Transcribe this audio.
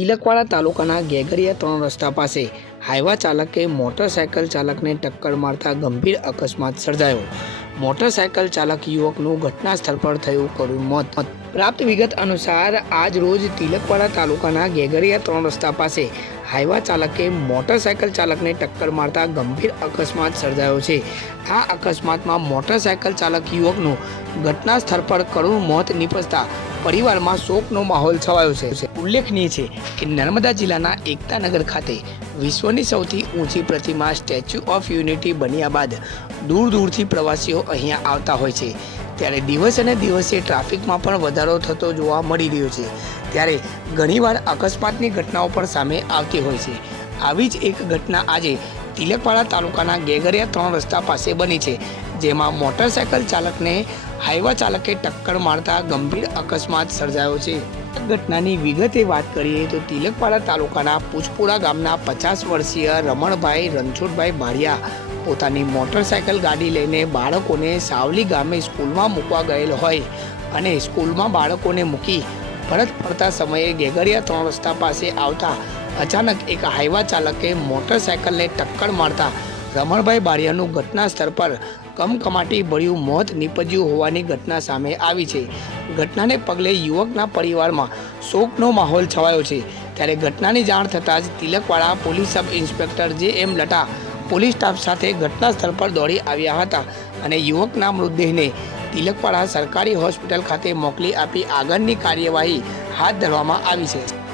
તિલકવાડા તાલુકાના ગેગરિયા ત્રણ રસ્તા પાસે હાઈવા ચાલકે મોટરસાયકલ ચાલકને ટક્કર મારતા ગંભીર અકસ્માત સર્જાયો. મોટરસાયકલ ચાલક યુવકનું ઘટના સ્થળ પર થયું કરુણ મોત. પ્રાપ્ત વિગત અનુસાર આજ રોજ તિલકવાડા તાલુકાના ગેગરિયા ત્રણ રસ્તા પાસે હાઈવા ચાલકે મોટરસાયકલ ચાલકને ટક્કર મારતા ગંભીર અકસ્માત સર્જાયો છે. આ અકસ્માતમાં મોટરસાયકલ ચાલક યુવકનું ઘટના સ્થળ પર કરુણ મોત નીપજતા પરિવારમાં શોકનો માહોલ છવાયો છે. ઉલ્લેખનીય છે કે નર્મદા જિલ્લાના એકતાનગર ખાતે વિશ્વની સૌથી ઊંચી પ્રતિમા સ્ટેચ્યુ ઓફ યુનિટી બન્યા બાદ દૂર દૂરથી પ્રવાસીઓ અહીંયા આવતા હોય છે. ત્યારે દિવસે દિવસે ટ્રાફિકમાં પણ વધારો થતો જોવા મળી રહ્યો છે. ત્યારે ઘણીવાર અકસ્માતની ઘટનાઓ પણ સામે આવતી હોય છે. આવી જ એક ઘટના આજે તિલકવાડા તાલુકાના ગેગરિયા ત્રણ રસ્તા પાસે બની છે, જેમાં મોટરસાયકલ ચાલકને હાઈવા ચાલકે ટક્કર મારતા ગંભીર અકસ્માત સર્જાયો છે. ઘટનાની વિગતે વાત કરીએ તો તિલકપાડા તાલુકાના પુષ્પુરા ગામના પચાસ વર્ષીય રમણભાઈ રણછોડભાઈ માળિયા પોતાની મોટરસાયકલ ગાડી લઈને બાળકોને સાવલી ગામે સ્કૂલમાં મૂકવા ગયેલ હોય અને સ્કૂલમાં બાળકોને મૂકી પરત ફરતા સમયે ગેગરિયા ત્રણ રસ્તા પાસે આવતા અચાનક એક હાઈવા ચાલકે મોટરસાયકલને ટક્કર મારતા રમણભાઈ બારિયાનું ઘટના સ્થળ પર કમકમાટી ભર્યું મોત નીપજ્યું હોવાની ઘટના સામે આવી છે. ઘટનાને પગલે યુવકના પરિવારમાં શોકનો માહોલ છવાયો છે. ત્યારે ઘટનાની જાણ થતાં જ તિલકવાડા પોલીસ સબ ઇન્સ્પેક્ટર જે એમ લટા પોલીસ સ્ટાફ સાથે ઘટના સ્થળ પર દોડી આવ્યા હતા અને યુવકના મૃતદેહને તિલકવાડા સરકારી હોસ્પિટલ ખાતે મોકલી આપી આગળની કાર્યવાહી હાથ ધરવામાં આવી છે.